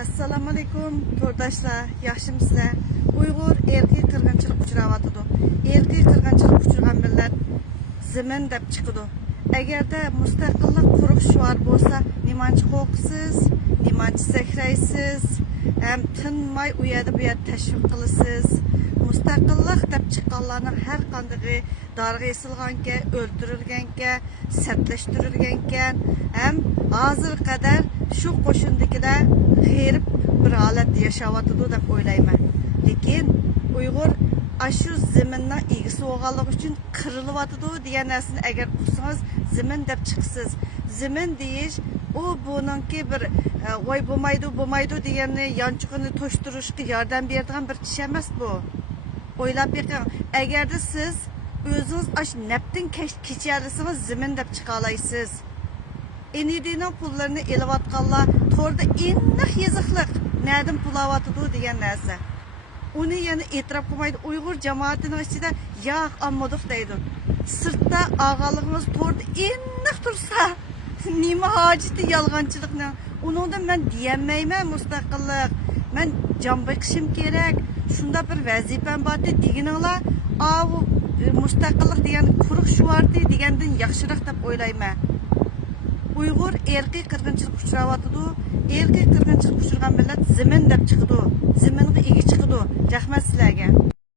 Assalamu alaikum to'rdoshlar, yaxshimisizlar? Uyg'ur erkiy qirg'inchilik uchrayotidi. Erkiy qirg'inchilik uchragan millat zimin deb chiqadi. Agarda mustaqillik quruq shuar bo'lsa, nimanchi qo'rqsiz, nimanchi sakraysiz, ham tinmay u yerda bu yerda tashviq qilasiz. Mustaqillik deb chiqqanlarning har qanday darg'a esilganka, o'ldirilganka, satlashtirilganka, ham hozir qadar shu qo'shindikilar g'erib bir holat yashayotidi deb o'ylayman. Lekin Uyg'ur shu ziminning egisi bo'lganligi uchun qirilyotidi degan narsani agar uqsangiz zimin deb chiqsiz. Zimin deyish u buningki bir voy bo'lmaydi deganni yanchug'ini to'shtirishga yordam beradigan bir kishi emas bu. O'ylab beqing, agarda siz o'zingiz ash naftin kechirsangiz zimin deb chiqa olasiz. Enidining pullarini elayotganlar to'rda inniq yiziqliq nerdan pul olayotidi degan narsa. Uni yana e'tirof qilmaydi. Uyg'ur jamoatining ichida yo'q ammoduq deydi. Sirtda og'aligimiz to'rda inniq tursa, nima hojati yolg'onchilikni? Uningda men diyolmayman mustaqillik. Men jon boqishim kerak. Shunda bir vazifam bor deganinglar, mustaqillik degan quruq shuardi degandan yaxshiroq deb o'ylayman. Uyg'ur erkiy qirg'inchilik uchrayotidi. Erkiy qirg'inchilik uchragan millat zimin deb chiqdi. Ziminga ega chiqdi. Rahmat sizlarga.